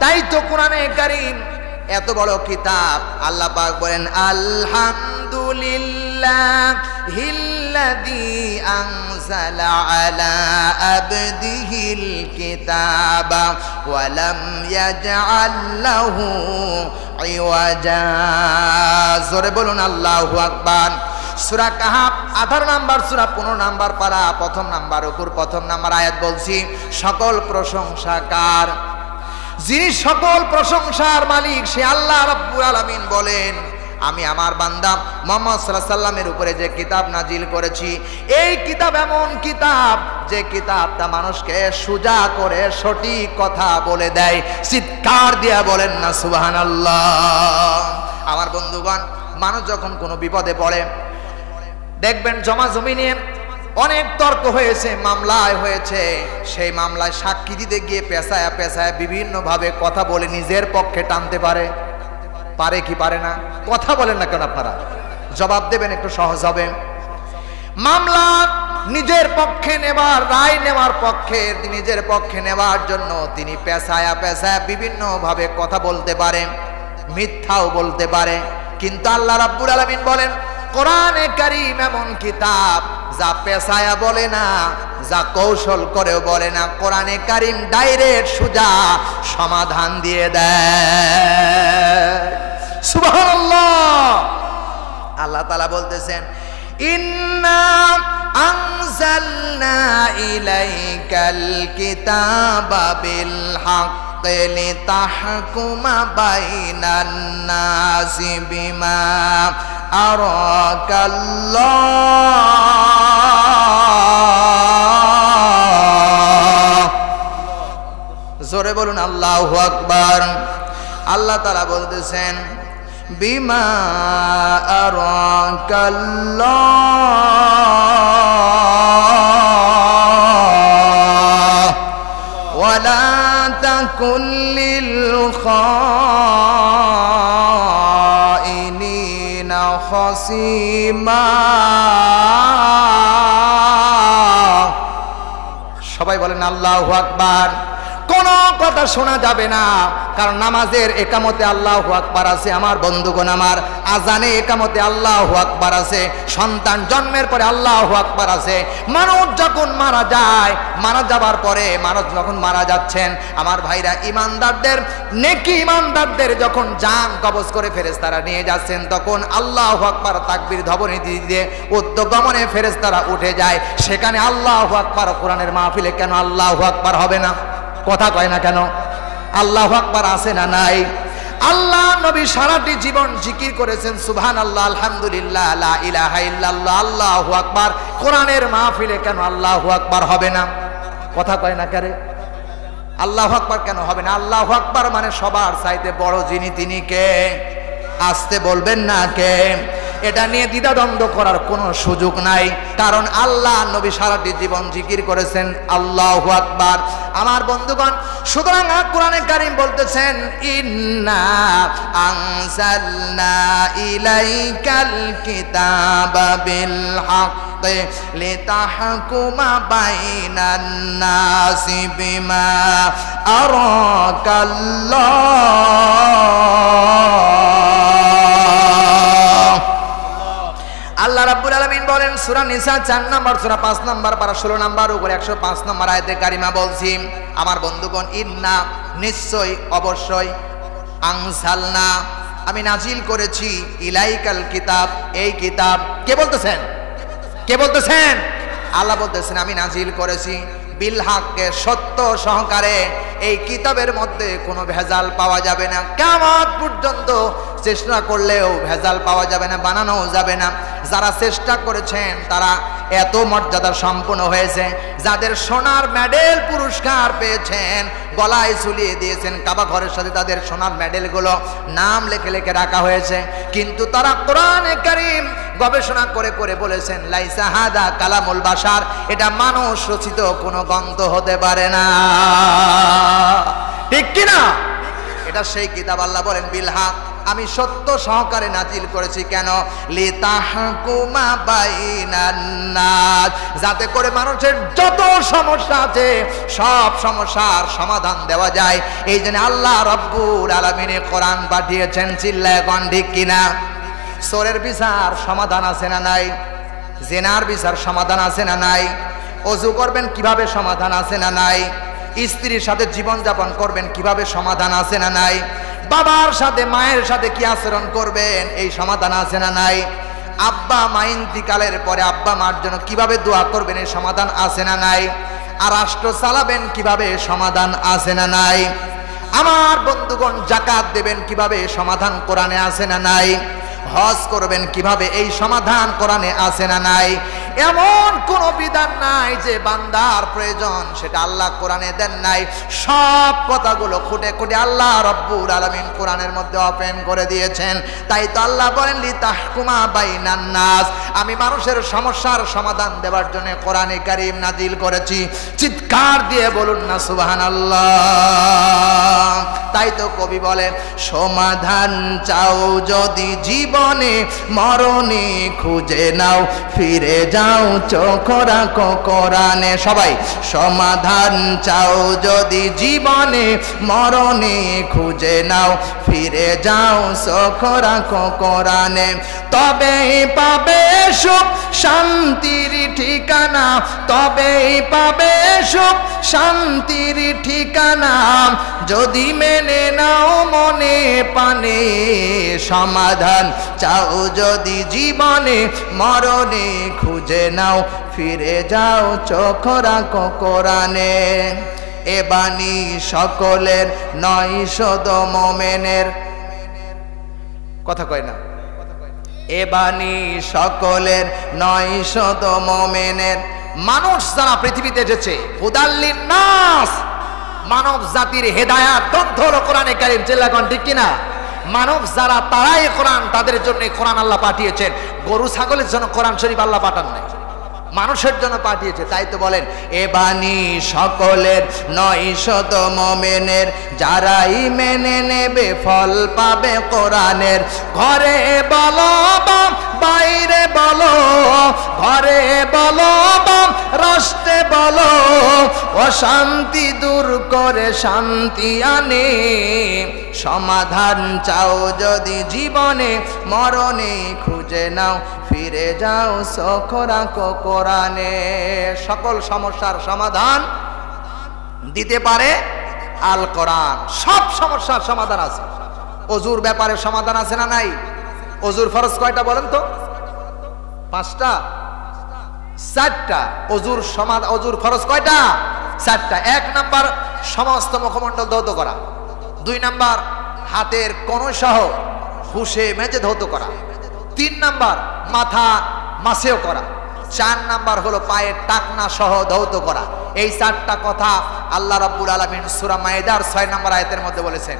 তাই তো কোরআনে কারীম এত বড় কিতাব, আল্লাহ পাক বলেন আলহামদুলিল্লাহিল্লাযী আনজালা আলা আবদিহিল কিতাবা ওয়া লাম ইয়াজআল লাহু ইওয়াজা। জোরে বলুন আল্লাহু আকবার। সূরা কাহাফ 18 নাম্বার সূরা 15 নাম্বার পারা, প্রথম নাম্বার উপর প্রথম নাম্বার আয়াত বলছি, সকল প্রশংসা কার? যিনি সকল প্রশংসার মালিক, সে আল্লাহ রাব্বুল আলামিন বলেন, আমি আমার বান্দা মুহাম্মদ সাল্লাল্লাহু আলাইহি সাল্লামের উপরে যে কিতাব নাজিল করেছি, এই কিতাব এমন কিতাব যে কিতাবটা মানুষকে সোজা করে সঠিক কথা বলে দেয়। চিৎকার দিয়া বলেন না সুবহানাল্লাহ। আমার বন্ধুগণ, মানুষ যখন কোনো বিপদে পড়ে, দেখবেন জমা জমি নিয়ে অনেক তর্ক হয়েছে, মামলায় হয়েছে, সেই মামলায় সাক্ষী দিতে গিয়ে পেশায় পেশায় বিভিন্ন ভাবে কথা বলে নিজের পক্ষে টানতে পারে, পারে কি পারে না? কথা বলেন না কেন আপনারা? জবাব দেবেন একটু সহজ হবে। মামলা নিজের পক্ষে নেবার, রায় নেওয়ার পক্ষে, নিজের পক্ষে নেওয়ার জন্য তিনি পেশায় পেশায় বিভিন্ন ভাবে কথা বলতে পারে, মিথ্যাও বলতে পারে। কিন্তু আল্লাহ রাব্বুল আলামিন বলেন, কোরআনে কারীম এমন কিতাব যা পেশায়া বলে না, যা কৌশল করেও বলে না, কোরআনে কারীম ডাইরেক্ট সোজা সমাধান দিয়ে দেয়। সুবহানাল্লাহ। আল্লাহ তাআলা বলতেছেন, ইন্না আনজালনা ইলাইকাল কিতাবা বিল হাক্কি লিতাহকুমা বাইনান নাসি বিমা আরাকাল্লাহ। জোরে বলুন আল্লাহু আকবার। আল্লাহ তাআলা বলতেছেন, বিমা আরাকাল্লাহ ওয়ালা তাকুল লিল খাইনিনা খাসিমা। সবাই বলেন আল্লাহু আকবার। কোনো কথা শোনা যাবে না, কারণ নামাজের একামতে আল্লাহু আকবার আছে আমার বন্ধুগণ, আমার আজানে একামতে আল্লাহু আকবার আছে, সন্তান জন্মের পরে আল্লাহু আকবার আছে। মানুষ যখন মারা যায়, মারা যাবার পরে, মানুষ যখন মারা যাচ্ছেন, আমার ভাইরা, ইমানদারদের নেকি, ইমানদারদের যখন জান কবজ করে ফেরেশতারা নিয়ে যাচ্ছেন, তখন আল্লাহু আকবার তাকবীর ধ্বনি দিয়ে উদ্যমনে ফেরেশতারা উঠে যায়। সেখানে আল্লাহু আকবার, কোরআনের মাহফিলে কেন আল্লাহু আকবার হবে না? কথা কয় না কেন? আল্লাহু আকবার আছে না নাই? আল্লাহ নবী সারাটি জীবন জিকির করেছেন সুবহানাল্লাহ, আলহামদুলিল্লাহ, লা ইলাহা ইল্লাল্লাহ, আল্লাহু আকবার। কোরআনের মাহফিলে কেন আল্লাহু আকবার হবে না? কথা কয় না কেন? আল্লাহু আকবার কেন হবে না? আল্লাহু আকবার মানে সবার চাইতে বড় যিনি, তিনি কে? আসতে বলবেন না কে? এটা নিয়ে দ্বিধাদ্বন্দ্ব করার কোনো সুযোগ নাই, কারণ আল্লাহ নবী সারাটি জীবন জিকির করেছেন আল্লাহু আকবার। আমার বন্ধুগণ, সুতরাং কোরআনে কারীম বলতেছেন, ইন্না আনজালনা ইলাইকাল কিতাবা বিল হাক্কি লিতাহকুমা বাইনান নাসি বিমা আরাকাল্লাহ। আল্লাহ রাব্বুল আলামিন বলেন সূরা নিসা 4 নাম্বার সূরা 5 নাম্বার পারা 16 নাম্বার উপরে 105 নাম্বার আয়াতে কারিমা বলছি, আমার বন্ধুগণ, ইন্না নিশ্চয়, অবশ্যই, আনজালনা আমি নাজিল করেছি, ইলাইকাল কিতাব এই কিতাব। কে বলতেছেন? কে বলতেছেন? আল্লাহ বলতেছেন আমি নাজিল করেছি বিল হাক্কে, সত্য সহকারে। এই কিতাবের মধ্যে কোনো ভেজাল পাওয়া যাবে না, কিয়ামত পর্যন্ত চেষ্টা করলেও ভেজাল পাওয়া যাবে না, বানানো যাবে না। যারা চেষ্টা করেছেন তারা এত মর্যাদা সম্পন্ন হয়েছে, যাদের সোনার মেডেল পুরস্কার পেয়েছেন, গলায় ঝুলিয়ে দিয়েছেন, কাবা ঘরের সাথে তাদের সোনার মেডেলগুলো নাম লিখে লিখে রাখা হয়েছে। কিন্তু তারা কোরআনে কারীম গবেষণা করে করে বলেছেন, লাইসা হাদা কালামুল বাশার, এটা মানুষ রচিত কোনো গ্রন্থ হতে পারে না। ঠিক কিনা? এটা সেই কিতাব। আল্লাহ বলেন বিল হক, আমি সত্য সহকারে নাজিল করেছি। কেন? লিতাহকুমা বাইনান নাস, যাতে করে মানুষের যত সমস্যা আছে সব সমস্যার সমাধান দেওয়া যায়। এই জন্য আল্লাহ রাব্বুল আলামিন কোরআন পাঠিয়েছেন। চিল্লায় কোন ঠিক কিনা? চোরের বিচার সমাধান আছে না নাই? জেনার বিচার সমাধান আছে না নাই? অজু করবেন কিভাবে সমাধান আছে না নাই? স্ত্রীর সাথে জীবন যাপন করবেন কিভাবে সমাধান আছে না নাই? বাবার সাথে মায়ের সাথে কি আচরণ করবেন এই সমাধান আছে না নাই? আব্বা মা ইন্তিকালের পরে আব্বা মার জন্য কিভাবে দোয়া করবেন এই সমাধান আছে না নাই? আর রাষ্ট্র চালাবেন কিভাবে সমাধান আছে না নাই? আমার বন্ধুগণ, যাকাত দেবেন কিভাবে সমাধান কোরআনে আছে না নাই? হজ করবেন কিভাবে এই সমাধান কোরআনে আছে না নাই? এমন কোন বিধান নাই যে বান্দার প্রয়োজন সেটা আল্লাহ কোরআনে দেন নাই। সব কথাগুলো খুঁটে খুঁটে আল্লাহ রাব্বুল আলামিন কোরআনের মধ্যে ওপেন করে দিয়েছেন। তাই তো আল্লাহ বলেন লিতাহকুমা বাইনান নাস, আমি মানুষের সমস্যার সমাধান দেওয়ার জন্য কোরআনে কারীম নাজিল করেছি। চিৎকার দিয়ে বলুন না সুবহানাল্লাহ। তাই তো কবি বলে, সমাধান চাও যদি জীবনে মরণে খুঁজে নাও, ফিরে যাও চোখ রাখো কোরআনে। সবাই, সমাধান চাও যদি জীবনে মরণে খুঁজে নাও, ফিরে যাও চোখ রাখো কোরআনে। তবেই পাবে সুখ শান্তির ঠিকানা, তবেই পাবে সুখ শান্তির ঠিকানা, যদি মেনে নাও মনে পানে। সমাধান চাও যদি জীবনে মরণে খুঁজে নাও, ফিরে যাও চোখ রাখো কোরআনে। এ বাণী সকলের নয় শুধু মুমিনের, কথা কয় না, এ বাণী সকলের নয় শুধু মুমিনের। মানুষ যারা পৃথিবীতে এসেছে হুদাল্লিন নাস, মানব জাতির হেদায়াত গ্রন্থ হলো কোরআনে কারীম। চিল্লাগণ ঠিক কিনা? মানব যারা তারাই কোরআন, তাদের জন্য কোরআন আল্লাহ পাঠিয়েছেন। গরু ছাগলের জন্য কোরআন শরীফ আল্লাহ পাঠান নাই, মানুষের জন্য পাঠিয়েছে। তাই তো বলেন, এ বাণী সকলের নয় শুধু মুমিনের, যারাই মেনে নেবে ফল পাবে কোরআনের। ঘরে বলো বা বাইরে বলো, ঘরে বলো বা রাষ্ট্রে বলো, অশান্তি দূর করে শান্তি আনে। সমাধান চাও যদি জীবনে মরণে খুঁজে নাও, ফিরে যাও চোখ রাখো কোরআনে। সকল সমস্যার সমাধান দিতে পারে আল কোরআন। সব সমস্যার সমাধান আছে। অজুর ব্যাপারে সমাধান আছে না নাই? অজুর ফরজ কয়টা বলেন তো? 5টা? 4টা? অজুর ফরজ কয়টা? 4টা। 1 নাম্বার সমস্ত মুখমণ্ডল ধৌত করা। 2 নাম্বার হাতের কোণ সহ ঘুষে মেজে ধৌত করা। 3 নাম্বার মাথা মাসেও করা। 4 নাম্বার হলো পায়ের টাকনা সহ ধৌত করা। এই 4টা কথা আল্লাহ রাব্বুল আলামিন সূরা মায়েদার 6 নম্বর আয়াতের মধ্যে বলেছেন।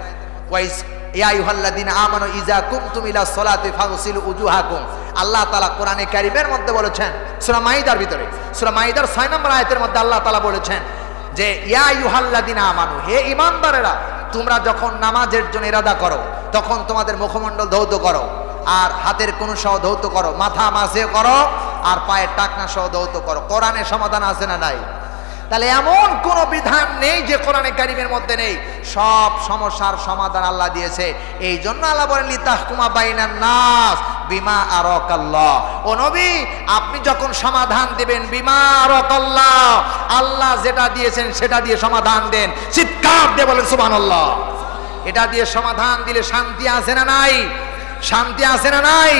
ওয়াইস ইয়া আইয়ুহাল্লাযীনা আমানু ইযা কুমতুম ইলা সলাতি ফাগসিলু উজুহাকুম। আল্লাহ তাআলা কোরআনে কারীমের মধ্যে বলেছেন, সূরা মায়েদার ভিতরে, সূরা মায়েদার 6 নম্বর আয়াতের মধ্যে আল্লাহ তাআলা বলেছেন যে ইয়া আইয়ুহাল্লাযীনা আমানু, হে ঈমানদারেরা, তোমরা যখন নামাজের জন্য ইরাদা করো তখন তোমাদের মুখমণ্ডল ধৌত করো, আর হাতের কোণ সহ ধৌত করো, মাথা মাসে করো, আর পায়ের টাকনা সহ ধৌত করো। কোরআনে সমাধান আছে না নাই? তাহলে এমন কোন বিধান নেই যে কোরআনে কারীমের মধ্যে নেই। সব সমস্যার সমাধান আল্লাহ দিয়েছে। এই জন্য আল্লাহ বলেন লিতাহকুমা বাইনান নাস বিমা আরাকাল্লাহ। ও নবী, আপনি যখন সমাধান দিবেন বিমা আরাকাল্লাহ, আল্লাহ যেটা দিয়েছেন সেটা দিয়ে সমাধান দেন। চিৎকার দিয়ে বলেন সুবহানাল্লাহ। এটা দিয়ে সমাধান দিলে শান্তি আছে না নাই? শান্তি আছে না নাই?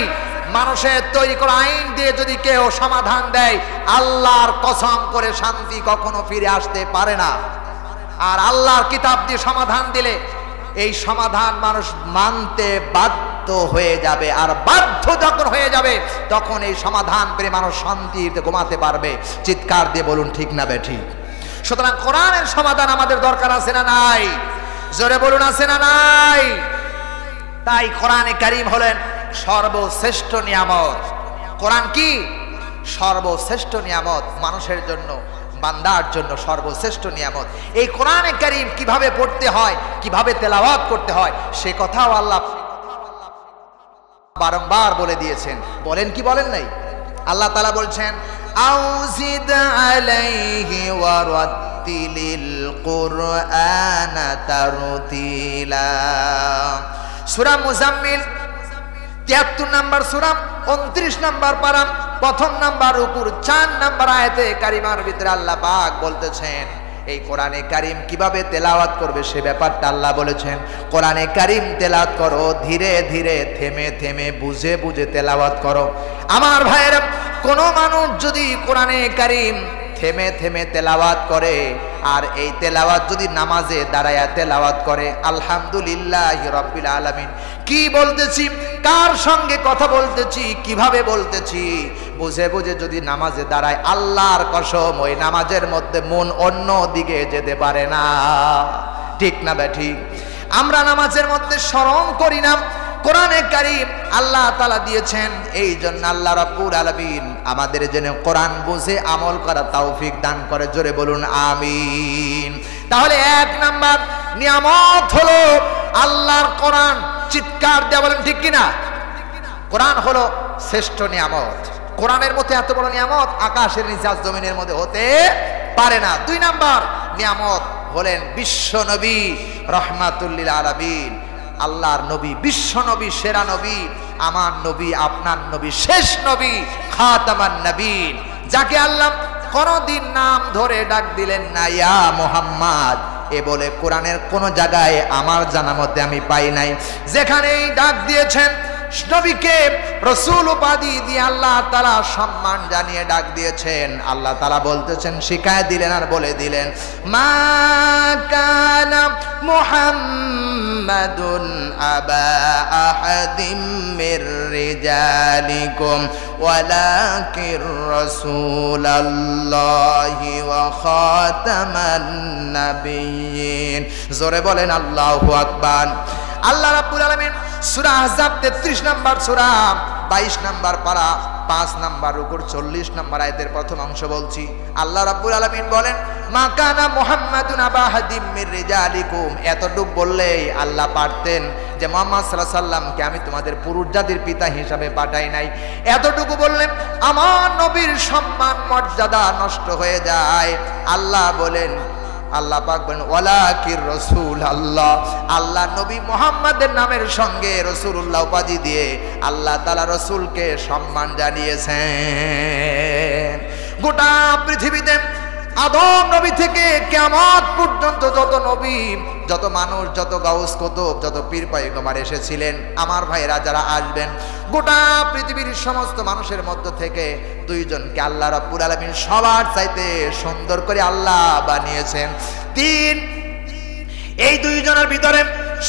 মানুষের তৈরি করা আইন দিয়ে যদি কেউ সমাধান দেয়, আল্লাহর কসম করে শান্তি কখনো ফিরে আসতে পারে না। আর আল্লাহর কিতাব দিয়ে সমাধান দিলে এই সমাধান মানুষ মানতে বাধ্য হয়ে যাবে, আর বাধ্য যখন হয়ে যাবে তখন এই সমাধান পেয়ে মানুষ শান্তিতে ঘুমাতে পারবে। চিৎকার দিয়ে বলুন ঠিক না বেঠিক? সুতরাং কোরআনের সমাধান আমাদের দরকার আছে না নাই? জোরে বলুন আছে না নাই? তাই কোরআনে কারীম হলেন সর্বশ্রেষ্ঠ নিয়ামত। কোরআন কি? সর্বশ্রেষ্ঠ নিয়ামত, মানুষের জন্য, বান্দার জন্য সর্বশ্রেষ্ঠ নিয়ামত। এই কোরআনে কারীম কিভাবে পড়তে হয়, কিভাবে তেলাওয়াত করতে হয়, সে কথাও আল্লাহ বারংবার বলে দিয়েছেন। বলেন কি বলেন নাই? আল্লাহ তাআলা বলছেন আউজিদ আলাইহি ওয়া রাত্তিলিল কুরআনা তারতিলা। সূরা মুজাম্মিল ৭৩ নম্বর সূরা ২৯ নম্বর পারা প্রথম নাম্বার রুকুর ৪ নম্বর আয়াতে কারিমার ভিতরে আল্লাহ পাক বলতেছেন এই কোরআনে কারিম কিভাবে তেলাওয়াত করবে সে ব্যাপারটা আল্লাহ বলেছেন। কোরআনে কারিম তেলাওয়াত করো, ধীরে ধীরে থেমে থেমে বুঝে বুঝে তেলাওয়াত করো। আমার ভাইয়েরা, কোনো মানুষ যদি কোরআনে কারিম থেমে থেমে তেলাওয়াত করে আর এই তেলাওয়াত যদি নামাজে দাঁড়ায়া তেলাওয়াত করে, আলহামদুলিল্লাহি রাব্বিল আলামিন। কি বলতেছি, কার সঙ্গে কথা বলতেছি, কিভাবে বলতেছি বুঝে বুঝে যদি নামাজে দাঁড়ায়, আল্লাহর কসম ওই নামাজের মধ্যে মন অন্য দিকে যেতে পারে না। ঠিক না বেঠিক? আমরা নামাজের মধ্যে স্মরণ করি না। কোরআনে কারীম আল্লাহ তাআলা দিয়েছেন, এই জন্য আল্লাহ রাব্বুল আলামিন আমাদের জন্য কোরআন বুঝে আমল করা তৌফিক দান করে। জোরে বলুন আমিন। তাহলে ১ নাম্বার নিয়ামত হলো আল্লাহর কোরআন। চিৎকার দিয়ে বলেন ঠিক কিনা? কোরআন হলো শ্রেষ্ঠ নিয়ামত। কোরআনের মধ্যে এত বড় নিয়ামত আকাশের নিচে জমিনের মধ্যে হতে পারে না। ২ নাম্বার নিয়ামত হলেন বিশ্ব নবী রাহমাতুল লিল আলামিন। আল্লাহর নবী, বিশ্ব নবী, সেরা নবী, আমার নবী, আপনার নবী, শেষ নবী, খাতামান নবীন, যাকে আল্লাহ কোনদিন নাম ধরে ডাক দিলেন না ইয়া মুহাম্মদ এ বলে কোরআনের কোন জায়গায় আমার জানা মধ্যে আমি পাই নাই। যেখানেই ডাক দিয়েছেন নবীকে রাসূল উপাধি দিয়ে আল্লাহ তাআলা সম্মান জানিয়ে ডাক দিয়েছেন। আল্লাহ তাআলা বলতেছেন, শিখায় দিলেন আর বলে দিলেন, মা কানা মুহাম্মাদুন আবা আহাদিম মির রিজালিকুম ওয়ালাকির রাসূলুল্লাহি ওয়া খাতামান নাবিয়্যিন। জোরে বলেন আল্লাহু আকবার। আল্লাহ রাব্বুল আলামিন সূরা আহজাব ৩৩ নম্বর সূরা ২২ নম্বর পারা ৫ নম্বর রুকুর ৪০ নম্বর আয়াতের প্রথম অংশ বলছি। আল্লাহ রাব্বুল আলামিন বলেন, মা কানা মুহাম্মাদুন আবা আহাদিম মির রিজালিকুম। এতটুক বললেই আল্লাহ পারতেন যে মুহাম্মদ সাল্লাল্লাহু আলাইহি সাল্লামকে আমি তোমাদের পুরুষ জাতির পিতা হিসাবে পাঠাই নাই। এতটুকু বললেন আমার নবীর সম্মান মর্যাদা নষ্ট হয়ে যায়। আল্লাহ বলেন, আল্লাহ পাক বলেন ওয়ালাকির রাসূল আল্লাহ। আল্লাহ নবী মুহাম্মাদের নামের সঙ্গে রাসূলুল্লাহ উপাধি দিয়ে আল্লাহ তাআলা রাসূলকে সম্মান জানিয়েছেন। গোটা পৃথিবীতে আদম নবী থেকে কিয়ামত পর্যন্ত যত নবী, যত মানুষ, যত গাউস কুতুব, যত পীর পয়গম্বর এসেছিলেন, আমার ভাইরা যারা আসবেন, গোটা পৃথিবীর সমস্ত মানুষের মধ্য থেকে ২ জনকে আল্লাহ রাব্বুল আলামিন সবার চাইতে সুন্দর করে আল্লাহ বানিয়েছেন। ৩ এই ২ জনের ভিতরে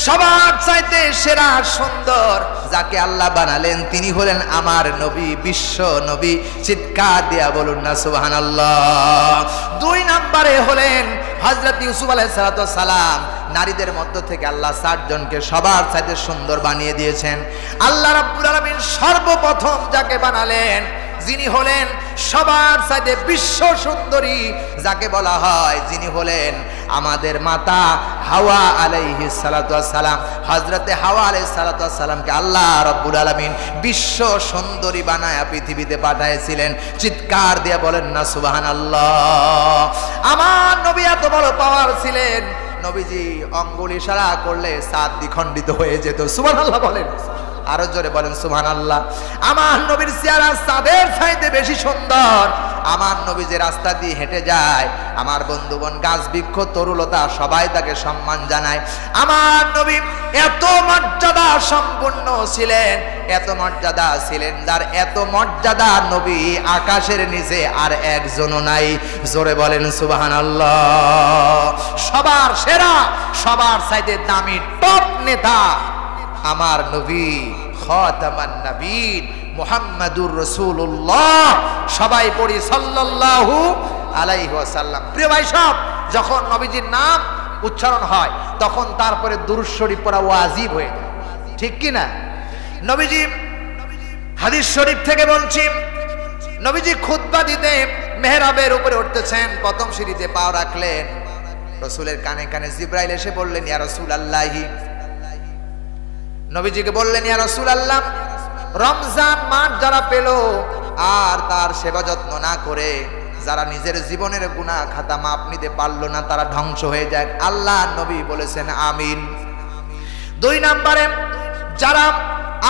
সবার চাইতে সেরা সুন্দর যাকে আল্লাহ বানালেন তিনি হলেন আমার নবী, বিশ্ব নবী। চিৎকার দিয়া বলুন না সুবহানাল্লাহ। ২ নম্বরে হলেন হযরত ইউসুফ আলাইহিস সালাম। নারীদের মধ্য থেকে আল্লাহ ৬০ জনকে সবার চাইতে সুন্দর বানিয়ে দিয়েছেন। আল্লাহ রাব্বুল আলামিন সর্বপ্রথম যাকে বানালেন, যিনি হলেন সবার চাইতে বিশ্ব সুন্দরী, যাকে বলা হয়, যিনি হলেন আমাদের মাতা হাওয়া আলাইহিস সালাতু ওয়াস সালাম। হযরতে হাওয়া আলাইহিস সালাতু ওয়াস সালামকে আল্লাহ রাব্বুল আলামিন বিশ্ব সুন্দরী বানায়া পৃথিবীতে পাঠিয়েছিলেন। চিৎকার দিয়ে বলেন না সুবহানাল্লাহ। আমার নবী এত বড় পাওয়ার ছিলেন, নবীজি আঙ্গুল ইশারা করলে চাঁদ দ্বিখণ্ডিত হয়ে যেত। সুবহানাল্লাহ বলেন, আরো জোরে বলেন সুবহানাল্লাহ। আমার নবীর চেহারা চাঁদের চাইতে বেশি সুন্দর। আমার নবী যে রাস্তা দিয়ে হেঁটে যায়, আমার বন্ধুগণ, গাছ বৃক্ষ তরুলতা সবাই তাকে সম্মান জানায়। আমার নবী এত মর্যাদা সম্পন্ন ছিলেন, এত মর্যাদা ছিলেন, যার এত মর্যাদা নবী আকাশের নিচে আর একজনও নাই। জোরে বলেন সুবহানাল্লাহ। সবার সেরা, সবার চাইতে দামি টপ নেতা আমার নবী খাতামান নবীন মুহাম্মাদুর রাসূলুল্লাহ। সবাই পড়ি সাল্লাল্লাহু আলাইহি ওয়াসাল্লাম। প্রিয় ভাই সব, যখন নবীজির নাম উচ্চারণ হয় তখন তারপরে দুরূদ শরীফ পড়া ওয়াজিব হয়ে যায়, ঠিক কি না? নবীজি হাদিস শরীফ থেকে বলছি, নবীজি খুতবা দিতে মেহরাবের উপরে উঠতেছেন, প্রথম সিঁড়িতে পা রাখলেন। রাসূলের কানে কানে জিবরাইল এসে বললেন, ইয়া রাসূলুল্লাহি। নবীজিকে বললেন, ইয়া রাসূলুল্লাহ, রমজান মাস যারা পেল আর তার সেবা যত্ন না করে যারা নিজের জীবনের গুনাহ খাতা মাপ নিতে পারলো না তারা ধ্বংস হয়ে যায়। আল্লাহ নবী বলেছেন আমিন। 2 নম্বরে যারা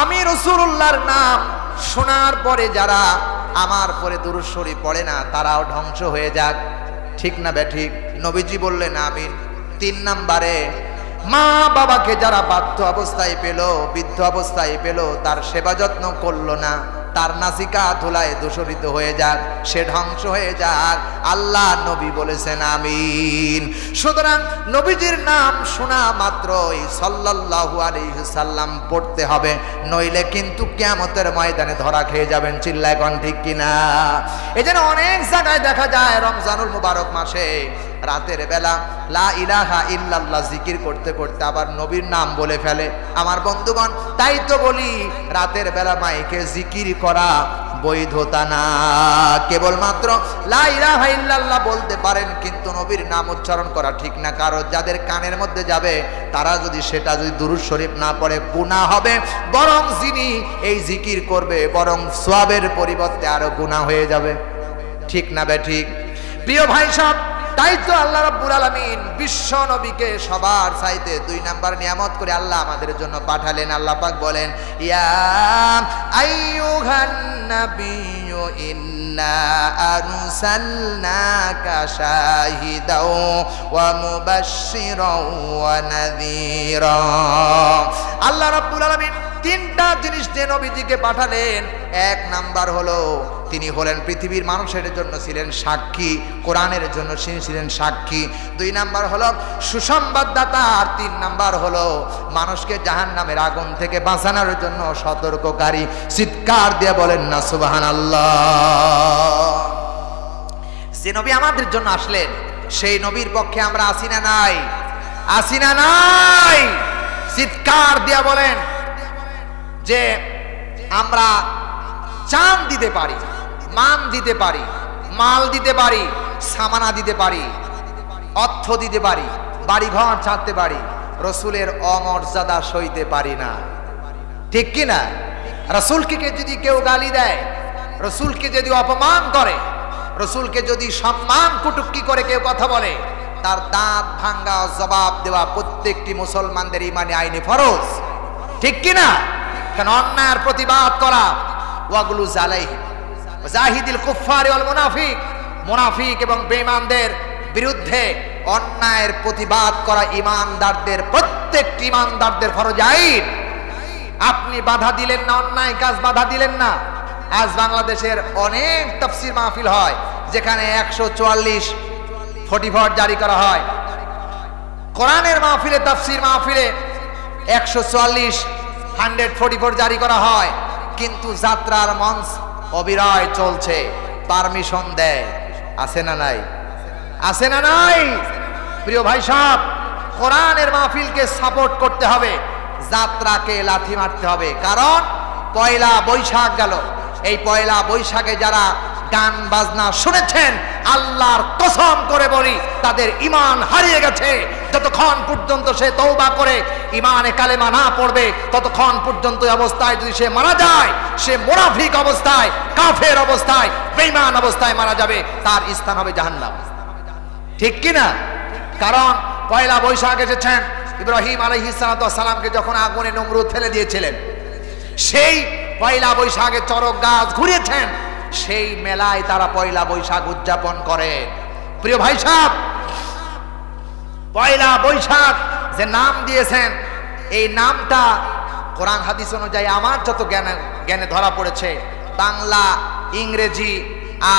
আমি রাসূলুল্লাহর নাম শোনার পরে যারা আমার পরে দুরূদ শরীফ পড়ে না তারাও ধ্বংস হয়ে যাক। ঠিক না বেঠিক? নবীজি বললেন আমিন। 3 নম্বরে মা বাবাকে যারা বাধ্য অবস্থায় পেল, বৃদ্ধ অবস্থায় পেল, তার সেবা যত্ন করলো না, তার নাসিকা ধুলায় দূষিত হয়ে যাক, সে ধ্বংস হয়ে যাক। আল্লাহ নবী বলেছেন আমিন। সুতরাং নবীজির নাম শোনা মাত্রই সাল্লাল্লাহু আলাইহি সাল্লাম পড়তে হবে, নইলে কিন্তু কিয়ামতের ময়দানে ধরা খেয়ে যাবেন। চিল্লায় কোন ঠিক কিনা? এজন্য অনেক জায়গায় দেখা যায় রমজানুল মুবারক মাসে রাতের বেলা লা ইলাহা ইল্লাল্লাহ জিকির করতে করতে আবার নবীর নাম বলে ফেলে। আমার বন্ধুগণ, তাই তো বলি রাতের বেলা মাইকে জিকির করা বৈধতা না, কেবলমাত্র লা ইলাহা ইল্লাল্লাহ বলতে পারেন কিন্তু নবীর নাম উচ্চারণ করা ঠিক না। কারণ যাদের কানের মধ্যে যাবে তারা যদি সেটা দুরূদ শরীফ না পড়ে গুনাহ হবে, বরং যিনি এই জিকির করবে বরং সওয়াবের পরিবর্তে আরো গুনাহ হয়ে যাবে। ঠিক না বেঠিক? প্রিয় ভাই সব, তাই তো আল্লাহ রাব্বুল আলামিন বিশ্ব নবীকে সবার চাইতে 2 নাম্বার নিয়ামত করে আল্লাহ আমাদের জন্য পাঠালেন। আল্লাহ পাক বলেন ইয়া আইয়ুহান নাবিয়্যু ইন্না আরসালনাকা শাহিদাও ওয়া মুবাশশিরাও ওয়া নাযীরা। আল্লাহ রাব্বুল আলামিন 3টা জিনিস দিয়ে নবীজিকে পাঠালেন। 1 নাম্বার হলো তিনি হলেন পৃথিবীর মানুষের জন্য ছিলেন সাক্ষী, কোরআনের জন্য ছিলেন সাক্ষী। 2 নাম্বার হলো সুসংবাদদাতা, আর 3 নাম্বার হলো মানুষকে জাহান্নামের আগুন থেকে বাঁচানোর জন্য সতর্ককারী। চিৎকার দিয়ে বলেন না সুবহানাল্লাহ। যে নবী আমাদের জন্য আসলেন সেই নবীর পক্ষে আমরা আসি না নাই? আসি না নাই? চিৎকার দিয়ে বলেন যে আমরা জান দিতে পারি, মান দিতে পারি, মাল দিতে পারি, সামানা দিতে পারি, অর্থ দিতে পারি, বাড়িঘর ছাড়তে পারি, রসুলের অমর্যাদা সইতে পারি না। ঠিক কি না? রসুলকে যদি কেউ গালি দেয়, রসুলকে যদি অপমান করে, রসুলকে যদি সম্মান কুটুক্তি করে কেউ কথা বলে, তার দাঁত ভাঙ্গা জবাব দেওয়া প্রত্যেকটি মুসলমানদের ইমানি আইনি ফরজ। ঠিক কি না? কারণ অন্যায়ের প্রতিবাদ করা ওয়াগুলু জালাইহি জাহিদিল কুফফার ওয়াল মুনাফিক, মুনাফিক এবং বেঈমানদের বিরুদ্ধে অন্যায়ের প্রতিবাদ করা ইমানদারদের, প্রত্যেকটি ইমানদারদের ফরজ আইন। আপনি বাধা দিলেন না, অন্যায় কাজ বাধা দিলেন না। আজ বাংলাদেশের অনেক তাফসীর মাহফিল হয় যেখানে 144 জারি করা হয়। কোরআনের মাহফিলে, তাফসীর মাহফিলে 144 জারি করা হয়, কিন্তু যাত্রার মঞ্চ অবিরয় চলছে, পারমিশন দেয়। আছে না নাই? আছে না নাই? প্রিয় ভাই সাহেব, কোরআনের মাহফিলকে সাপোর্ট করতে হবে, যাত্রাকে লাথি মারতে হবে। কারণ পয়লা বৈশাখ গেল, এই পয়লা বৈশাখে যারা গান বাজনা শুনেছেন, আল্লাহর কসম করে বলি তাদের ঈমান হারিয়ে গেছে। যতক্ষণ পর্যন্ত সে তওবা করে ঈমানে কালেমা না পড়বে, ততক্ষণ পর্যন্ত অবস্থায় যদি সে মারা যায়, সে মুনাফিক অবস্থায়, কাফের অবস্থায়, বেঈমান অবস্থায় মারা যাবে, তার স্থান হবে জাহান্নাম। ঠিক কি না? কারণ পয়লা বৈশাখ এসেছেন ইব্রাহিম আলাইহিস সালামকে যখন আগুনে নমরুদ ফেলে দিয়েছিলেন, সেই পয়লা বৈশাখে চড়ক গাছ ঘুরিয়েছেন, সেই মেলায় তারা পয়লা বৈশাখ উদযাপন করে। প্রিয় ভাই সাহেব, পয়লা বৈশাখ যে নাম দিয়েছেন, এই নামটা কোরআন হাদিস অনুযায়ী আমার যত জ্ঞানে ধরা পড়েছে, বাংলা, ইংরেজি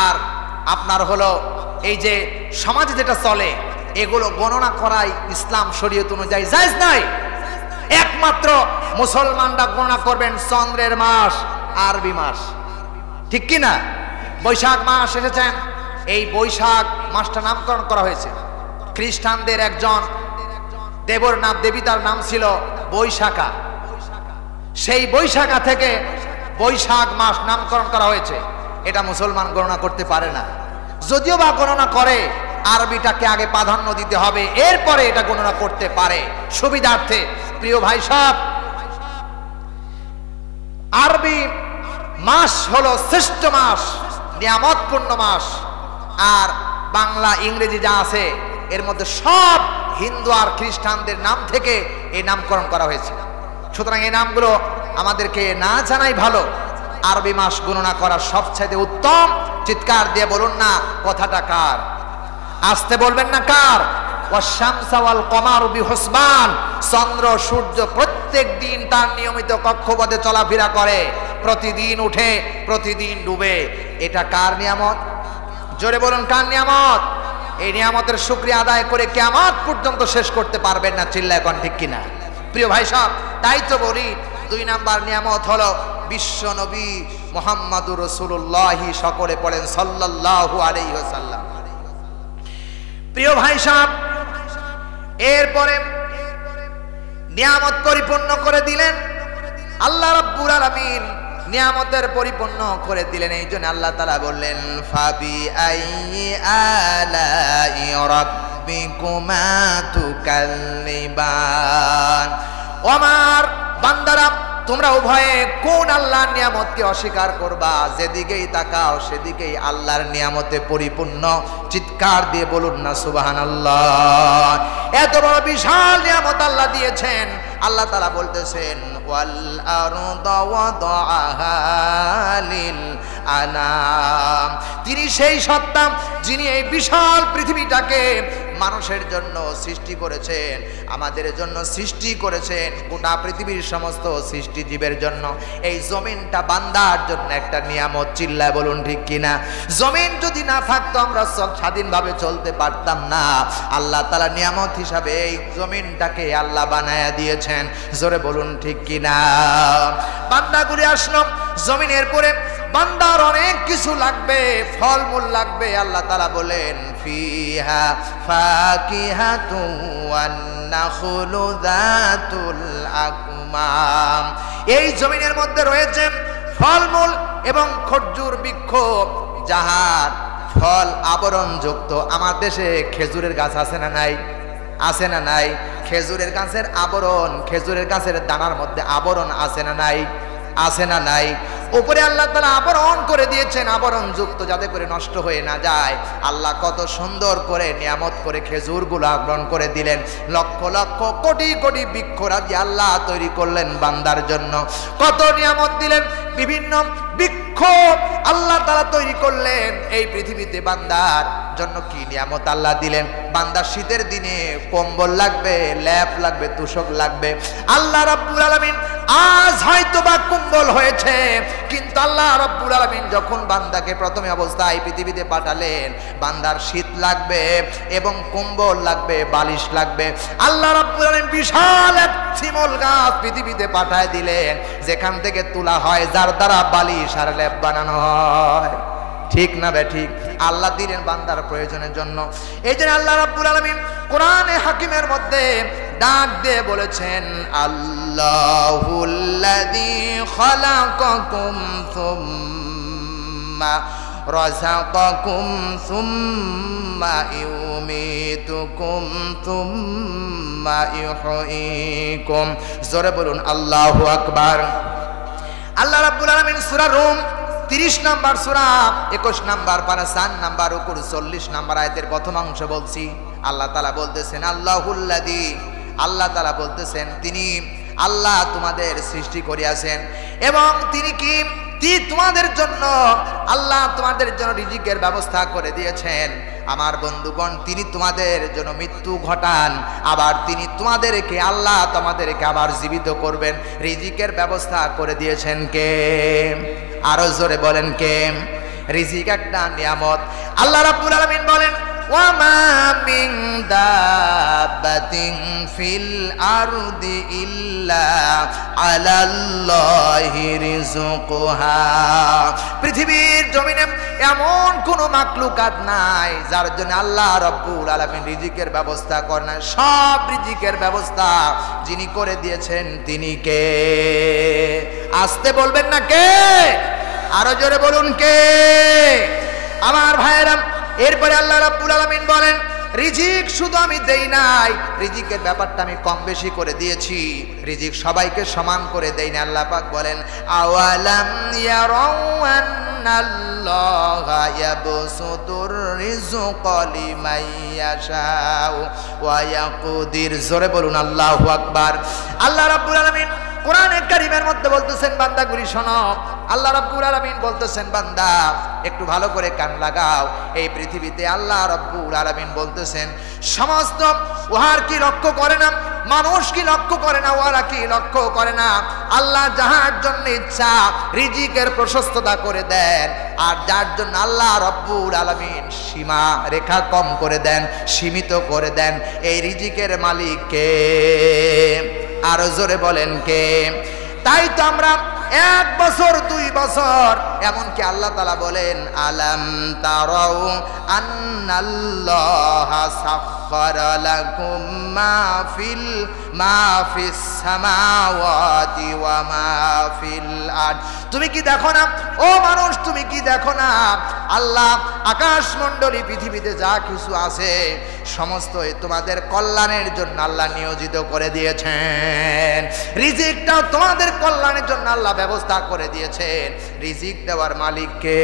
আর আপনার হলো এই যে সমাজে যেটা চলে, এগুলো গণনা করাই ইসলাম শরীয়ত অনুযায়ী জায়েজ নাই। একমাত্র মুসলমানরা গণনা করবেন চন্দ্রের মাস, আরবি মাস। ঠিক কি না? বৈশাখ মাস এসেছেন, এই বৈশাখ মাসটা নামকরণ করা হয়েছে। খ্রিস্টানদের একজন দেবর নাম, দেবীতার নাম ছিল বৈশাখা। সেই বৈশাখা থেকে বৈশাখ মাস নামকরণ করা হয়েছে। এটা মুসলমান গণনা করতে পারে না। যদিও বা গণনা করে, আরবিটাকে আগে প্রাধান্য দিতে হবে, এরপরে এটা গণনা করতে পারে সুবিধার্থে। প্রিয় ভাই সাহেব, আরবি মাস হলো শ্রেষ্ঠ মাস, নিয়ামতপূর্ণ মাস। আর বাংলা ইংরেজি যা আছে এর মধ্যে সব হিন্দু আর খ্রিস্টানদের নাম থেকে এই নামকরণ করা হয়েছে। সুতরাং এই নামগুলো আমাদেরকে না জানাই ভালো। আরবি মাস গণনা করা সবচেয়ে উত্তম। চিৎকার দিয়ে বলুন না কথাটা কার? আসতে বলবেন না কার? ওয়াশ-শামসা ওয়াল কমারু বিহুসবান, চন্দ্র সূর্য প্রত্যেক দিন তার নিয়মিত কক্ষপথে চলাফেরা করে, প্রতিদিন উঠে প্রতিদিন ডুবে। এটা কার নিয়ামত? জোরে বলুন কার নিয়ামত? এই নিয়ামতের শুকরিয়া আদায় করে কিয়ামত পর্যন্ত শেষ করতে পারবেন না। চিল্লায় কোন ঠিক কিনা? প্রিয় ভাই সব, তাই তো বলি 2 নাম্বার নিয়ামত হলো বিশ্ব নবী মুহাম্মদুর রাসূলুল্লাহ, সকলে পড়েন সাল্লাল্লাহু আলাইহি ওয়াসাল্লাম। প্রিয় ভাই সব, এরপরে নিয়ামত পরিপূর্ণ করে দিলেন আল্লাহ রাব্বুল আলামিন, নিয়ামতের পরিপূর্ণ করে দিলেন। এই জন্য আল্লাহ তাআলা বললেন ফাবি আইয়ি আলাই রাব্বিকুমা তুকাল্লিবান। আমার বান্দারা, তোমরা উভয়ে কোন আল্লাহর নিয়ামতকে অস্বীকার করবা? যেদিকেই তাকাও সেদিকেই আল্লাহর নিয়ামতে পরিপূর্ণ। চিৎকার দিয়ে বলুন না সুবহানাল্লাহ। এত বড় বিশাল নিয়ামত আল্লাহ দিয়েছেন। আল্লাহ তাআলা বলতেছেন ওয়াল আরদা ওয়াদাআহা লিল আনাম। তিনি সেই সত্তা যিনি এই বিশাল পৃথিবীটাকে মানুষের জন্য সৃষ্টি করেছেন, আমাদের জন্য সৃষ্টি করেছেন, গোটা পৃথিবীর সমস্ত সৃষ্টিজীবের জন্য। এই জমিনটা বান্দার জন্য একটা নিয়ামত। চিল্লায় বলুন ঠিক কিনা? জমিন যদি না থাকতো আমরা সব স্বাধীনভাবে চলতে পারতাম না। আল্লাহ তাআলা নিয়ামত হিসাবে এই জমিনটাকে আল্লাহ বানায়া দিয়েছেন। জোরে বলুন ঠিক কিনা? বান্দা ঘুরে আসলো জমিনের পরে, বান্দার অনেক কিছু লাগবে, ফলমূল লাগবে। আল্লাহ তাআলা বলেন ফিহা ফাকিহাতু ওয়ান নাখলু যাতুল আকমাম। এই জমিনের মধ্যে রয়েছে ফলমূল এবং খজুর বৃক্ষ, যাহার ফল আবরণ যুক্ত। আমার দেশে খেজুরের গাছ আছে না নাই? আছে না নাই? খেজুরের গাছের আবরণ, খেজুরের গাছের দানার মধ্যে আবরণ আছে না নাই? আছে না নাই? উপরে আল্লাহ তাআলা আবরণ করে দিয়েছেন, আবরণ যুক্ত, যাতে করে নষ্ট হয়ে না যায়। আল্লাহ কত সুন্দর করে নিয়ামত করে খেজুরগুলো আবরণ করে দিলেন। লক্ষ লক্ষ কোটি কোটি বৃক্ষরাজি আল্লাহ তৈরি করলেন বান্দার জন্য। কত নিয়ামত দিলেন, বিভিন্ন বৃক্ষ আল্লাহ তাআলা তৈরি করলেন এই পৃথিবীতে বান্দার জন্য। কি নিয়ামত আল্লাহ দিলেন! বান্দার শীতের দিনে কম্বল লাগবে, ল্যাপ লাগবে, তোশক লাগবে। আল্লাহ রাব্বুল আলামিন আজ হয়তো বা কম্বল হয়েছে, কিন্তু আল্লাহ রাব্বুল আলামিন যখন বান্দাকে প্রথমে অবস্থায় পৃথিবীতে পাঠালেন, বান্দার শীত লাগবে এবং কম্বল লাগবে, বালিশ লাগবে। আল্লাহ রাব্বুল আলামিন বিশাল এক শিমুল গাছ পৃথিবীতে পাঠায় দিলেন, যেখান থেকে তোলা হয়, যার দ্বারা বালিশ আর ল্যাপ বানানো হয়। ঠিক না বে ঠিক? আল্লাহ দিলেন বান্দার প্রয়োজনের জন্য। এই জন্য আল্লাহ রাব্বুল আলামিন কোরআনে হাকিমের মধ্যে ডাক দিয়ে বলেছেন আল্লাহুল্লাযী খালাকাকুম সুম্মা রাযাকাকুম সুম্মা ইউমীতুকুম সুম্মা ইউহয়ীকুম। জোরে বলুন আল্লাহু আকবার। আল্লাহ রাব্বুল আলামিন সূরা রুম 30 নম্বর সূরা 21 নম্বর পারা 4 নম্বর উপর 40 নম্বর আয়াতের প্রথম অংশ বলছি। আল্লাহ তাআলা বলতেছেন আল্লাহুল্লাযী, আল্লাহ তাআলা বলতেছেন তিনি আল্লাহ তোমাদের সৃষ্টি করিয়াছেন এবং তিনি কি তোমাদের জন্য, আল্লাহ তোমাদের জন্য রিজিকের ব্যবস্থা করে দিয়েছেন। আমার বন্ধুগণ, তিনি তোমাদের জন্য মৃত্যু ঘটান, আবার তিনি তোমাদেরকে, আল্লাহ তোমাদেরকে আবার জীবিত করবেন। রিজিকের ব্যবস্থা করে দিয়েছেন কে? আরো জোরে বলেন কে? রিজিক একটা নিয়ামত। আল্লাহ রাব্বুল আলামিন বলেন ওয়ামা মিন দাব্বাতিন ফিল আরদি ইল্লা আলাল্লাহি রিজকুহা। পৃথিবীর জমিনে এমন কোন মাখলুকাত নাই যার জন্য আল্লাহ রাব্বুল আলামিন রিজিকের ব্যবস্থা করেন না। সব রিজিকের ব্যবস্থা যিনি করে দিয়েছেন তিনি কে? আসতে বলবেন না কে? আরো জোরে বলুন কে? আমার ভাইয়েরা, এরপরে আল্লাহ রাব্বুল আলামিন বলেন রিজিক শুধু আমি দেই নাই, রিজিকের ব্যাপারটা আমি কম বেশি করে দিয়েছি, রিজিক সবাইকে সমান করে দেই না। আল্লাহ পাক বলেন আওয়ালাম ইয়ারাউ আন্নাল্লাহা ইয়াবসুতুর রিজকা লিমান ইয়াশাউ ওয়া ইয়াকদির। জোরে বলুন আল্লাহু আকবার। আল্লাহ রাব্বুল আলামিন কোরআনে কারীমের মধ্যে বলতেছেন বান্দাগুলি শোনো, আল্লাহ রাব্বুল আলামিন বলতেছেন বান্দা একটু ভালো করে কান লাগাও। এই পৃথিবীতে আল্লাহ রাব্বুল আলামিন বলতেছেন সমস্ত উহার কি লক্ষ্য করে না, মানুষ কি লক্ষ্য করে না, ওরা কি লক্ষ্য করে না, আল্লাহ যাহার জন্য ইচ্ছা রিজিকের প্রশস্ততা করে দেন, আর যার জন্য আল্লাহ রাব্বুল আলামিন সীমা রেখা কম করে দেন, সীমিত করে দেন, এই রিজিকের মালিক কে? আরো জোরে বলেন কে? তাই তো আমরা 1 বছর 2 বছর, এমনকি আল্লাহ তাআলা বলেন আলাম তারাউ আন্নাল্লাহা সাখখারা লাকুম মা ফিস সামাওয়াতি ওয়া মা ফিল আরদ। তুমি কি দেখো না ও মানুষ, তুমি কি দেখো না আল্লাহ আকাশমণ্ডলী পৃথিবীতে যা কিছু আছে সমস্ত তোমাদের কল্যাণের জন্য আল্লাহ নিয়োজিত করে দিয়েছেন। রিজিকটাও তোমাদের কল্যাণের জন্য আল্লাহ ব্যবস্থা করে দিয়েছেন। রিজিক দেওয়ার মালিক কে?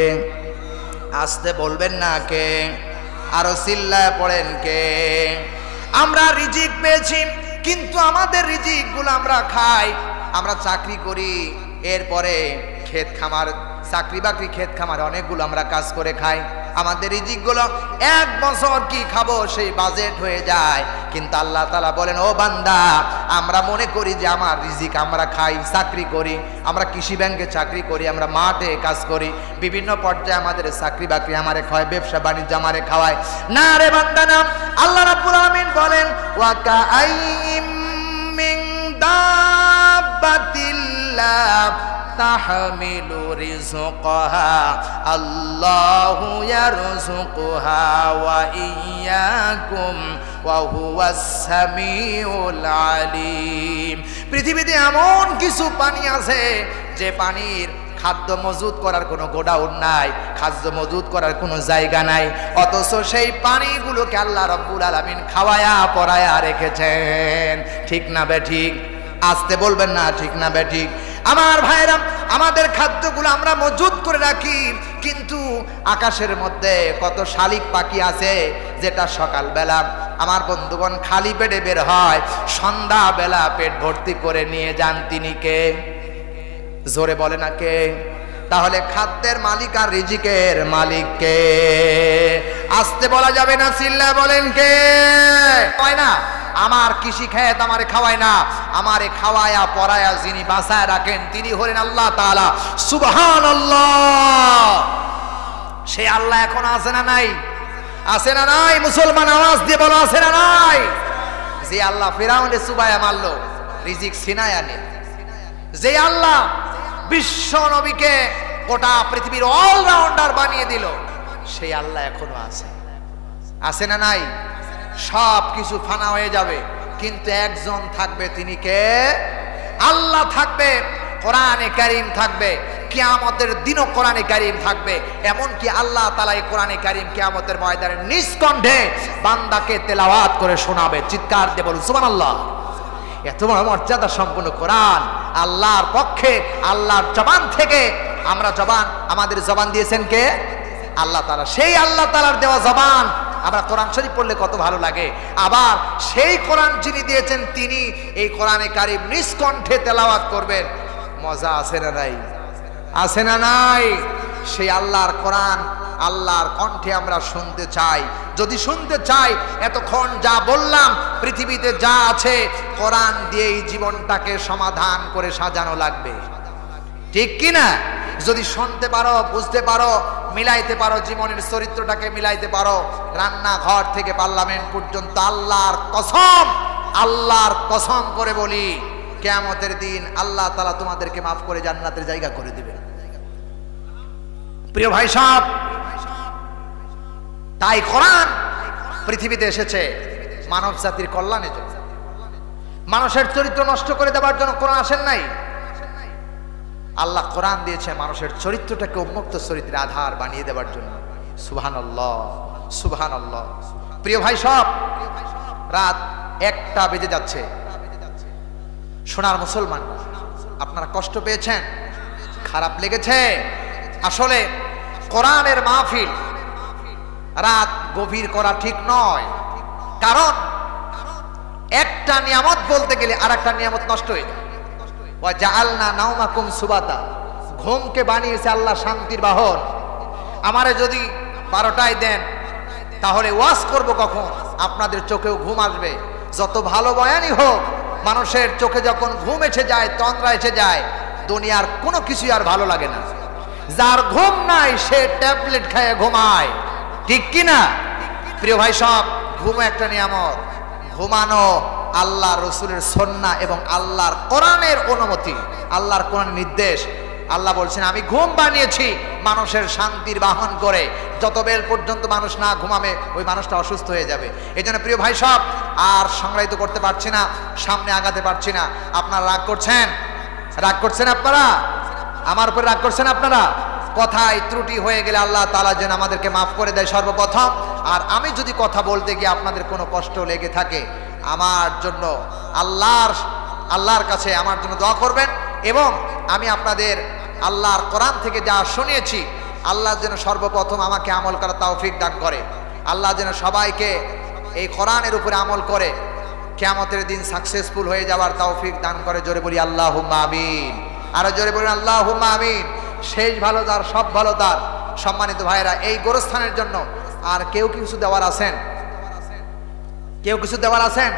আসতে বলবেন না কে? আরো চিল্লায় পড়েন কে? আমরা রিজিক পেয়েছি, কিন্তু আমাদের রিজিক গুলো আমরা খাই। আমরা চাকরি করি, এরপরে ক্ষেত খামার, চাকরি বাকরি ক্ষেত খামারে অনেকগুলো আমরা কাজ করে খাই। আমাদের রিজিক গুলো 1 বছর কি খাবো সেই বাজেট হয়ে যায়। কিন্তু আল্লাহ তাআলা বলেন ও বান্দা, আমরা মনে করি যে আমার রিজিক আমরা খাই, চাকরি করি, আমরা কৃষি ব্যাংকে চাকরি করি, আমরা মাঠে কাজ করি, বিভিন্ন পর্যায়ে আমাদের চাকরি বাকরি আমারে খাওয়ায়, ব্যবসা বাণিজ্য আমারে খাওয়ায়। না রে বান্দা না, আল্লাহ রাব্বুল আলামিন বলেন ওয়া কাআইয়িম মিন দাব্বাতিল্লাহ তাহমিলু রিজকাহা আল্লাহু ইয়ারযুকুহা ওয়া ইয়্যাকুম ওয়া হুয়াস সামিউল আলিম। পৃথিবীতে এমন কিছু পানি আছে যে পানির খাদ্য মজুদ করার কোনো গোডাউন নাই, খাদ্য মজুদ করার কোনো জায়গা নাই, অথচ সেই পানিগুলোকে আল্লাহ রাব্বুল আলামিন খাওয়ায়া পরায়া রেখেছেন। ঠিক না বেঠিক? আসতে বলবেন না ঠিক না বেঠিক? আমার ভাইরা, আমাদের খাদ্যগুলো আমরা মজুদ করে রাখি, কিন্তু আকাশের মধ্যে কত শালিক পাখি আছে যেটা সকালবেলা আমার বন্ধুগণ খালি পেটে বের হয়, সন্ধ্যাবেলা পেট ভর্তি করে নিয়ে যান। তিনি কে? জোরে বলে না কে? তাহলে খাদ্যের মালিক আর রিজিকের মালিক কে? আসতে বলা যাবে না, চিল্লায় বলেন কে? হয় না আমার কৃষি ক্ষেত আমারে খাওয়ায় না, আমারে খাওয়ায়া পরায়া যিনি বাঁচায় রাখেন তিনি হলেন আল্লাহ তাআলা। সুবহানাল্লাহ। সেই আল্লাহ এখন আছে না নাই? আছে না নাই? মুসলমান আওয়াজ দিয়ে বলো আছে না নাই? যে আল্লাহ ফিরাউনের সুবায়া মারলো, রিজিক ছিনায় আনে, যে আল্লাহ বিশ্ব নবীকে গোটা পৃথিবীর অলরাউন্ডার বানিয়ে দিল, সেই আল্লাহ এখনো আছে। আছে না নাই? সব কিছু ফানা হয়ে যাবে, কিন্তু একজন থাকবে। তিনি কে? আল্লাহ থাকবে, কোরআনে কারীম থাকবে, কিয়ামতের দিনও কোরআনে কারীম থাকবে। এমনকি আল্লাহ তাআলা এই কোরআনে কারীম কিয়ামতের ময়দানে নিষ্কণ্ঠে বান্দাকে তেলাওয়াত করে শোনাবে। চিৎকার দিয়ে বলুন সুবহানাল্লাহ। এত বড় মর্যাদা সম্পন্ন কোরআন আল্লাহর পক্ষে, আল্লাহর জবান থেকে আমরা জবান, আমাদের জবান দিয়েছেন কে? আল্লাহ তাআলা। সেই আল্লাহ তাআলার দেওয়া জবান আমরা কোরআন শরীফ পড়লে কত ভালো লাগে। আবার সেই কোরআন যিনি দিয়েছেন তিনি এই কোরআনে কারীম নিষ্কণ্ঠে তেলাওয়াত করবেন। মজা আছে না নাই? আছে না নাই? সেই আল্লাহর কোরআন, আল্লাহর কণ্ঠে আমরা শুনতে চাই। যদি শুনতে চাই, এতক্ষণ যা বললাম পৃথিবীতে যা আছে কোরআন দিয়েই জীবনটাকে সমাধান করে সাজানো লাগবে। ঠিক কি না? যদি শুনতে পারো, বুঝতে পারো, মিলাইতে পারো, জীবনের চরিত্রটাকে মিলাইতে পারো, রান্নাঘর থেকে পার্লামেন্ট পর্যন্ত আল্লাহর কসম, আল্লাহর কসম করে বলি, কিয়ামতের দিন আল্লাহ তাআলা তোমাদেরকে মাফ করে জান্নাতের জায়গা করে দিবেন। প্রিয় ভাই সাহেব, তাই কোরআন পৃথিবীতে এসেছে মানব জাতির কল্যাণের জন্য। মানুষের চরিত্র নষ্ট করে দেওয়ার জন্য কোরআন আসেন নাই। আল্লাহ কোরআন দিয়েছে মানুষের চরিত্রটাকে উন্মুক্ত চরিত্রের আধার বানিয়ে দেওয়ার জন্য। সুবহানাল্লাহ। সুবহানাল্লাহ। প্রিয় ভাই সব, রাত 1টা বেজে যাচ্ছে। সোনার মুসলমান, আপনারা কষ্ট পেয়েছেন, খারাপ লেগেছে? আসলে কোরআনের মাহফিল রাত গভীর করা ঠিক নয়, কারণ একটা নিয়ামত বলতে গেলে আর একটা নিয়ামত নষ্ট হয়ে যায়। ওয়া জাআলনা নাওমাকুম সুবাতা, ঘুমকে বানিয়েছে আল্লাহ শান্তির বাহন। আমারে যদি 12টায় দেন তাহলে ওয়াজ করব কখন? আপনাদের চোখেও ঘুম আসবে। যত ভালো বয়ানই হোক, মানুষের চোখে যখন ঘুম এসে যায়, তন্দ্রা এসে যায়, দুনিয়ার কোনো কিছুই আর ভালো লাগে না। যার ঘুম নাই সে ট্যাবলেট খায় ঘুমায়, ঠিক কি না? প্রিয় ভাই সব, ঘুম একটা নিয়ামত। ঘুমানো আল্লাহ রসুলের সুন্নাহ এবং আল্লাহর কোরআনের অনুমতি, আল্লাহর কোরআন নির্দেশ। আল্লাহ বলছেন আমি ঘুম বানিয়েছি মানুষের শান্তির বাহন করে। যত বেল পর্যন্ত মানুষ না ঘুমাবে ওই মানুষটা অসুস্থ হয়ে যাবে। এই জন্য প্রিয় ভাই সব, আর সংগ্রাহিত করতে পারছি না, সামনে আগাতে পারছি না। আপনারা রাগ করছেন? রাগ করছেন আপনারা? আমার উপরে রাগ করছেন আপনারা? কথায় ত্রুটি হয়ে গেলে আল্লাহ তাআলা যেন আমাদেরকে মাফ করে দেয় সর্বপ্রথম। আর আমি যদি কথা বলতে গিয়ে আপনাদের কোনো কষ্ট লেগে থাকে, আমার জন্য আল্লাহর কাছে আমার জন্য দোয়া করবেন। এবং আমি আপনাদের আল্লাহর কোরআন থেকে যা শুনিয়েছি, আল্লাহ যেন সর্বপ্রথম আমাকে আমল করার তৌফিক দান করে। আল্লাহ যেন সবাইকে এই কোরআনের উপরে আমল করে কিয়ামতের দিন সাকসেসফুল হয়ে যাওয়ার তৌফিক দান করে। জোরে বলি আল্লাহুম্মা আমিন। আরো জোরে বলুন আল্লাহুম্মা আমিন। শেষ ভালো তার, সব ভালো তার। সম্মানিত ভাইরা, এই গোরস্থানের জন্য আর কেউ কিছু দেওয়ার আছেন? কেউ কিছু দেওয়ার আছেন?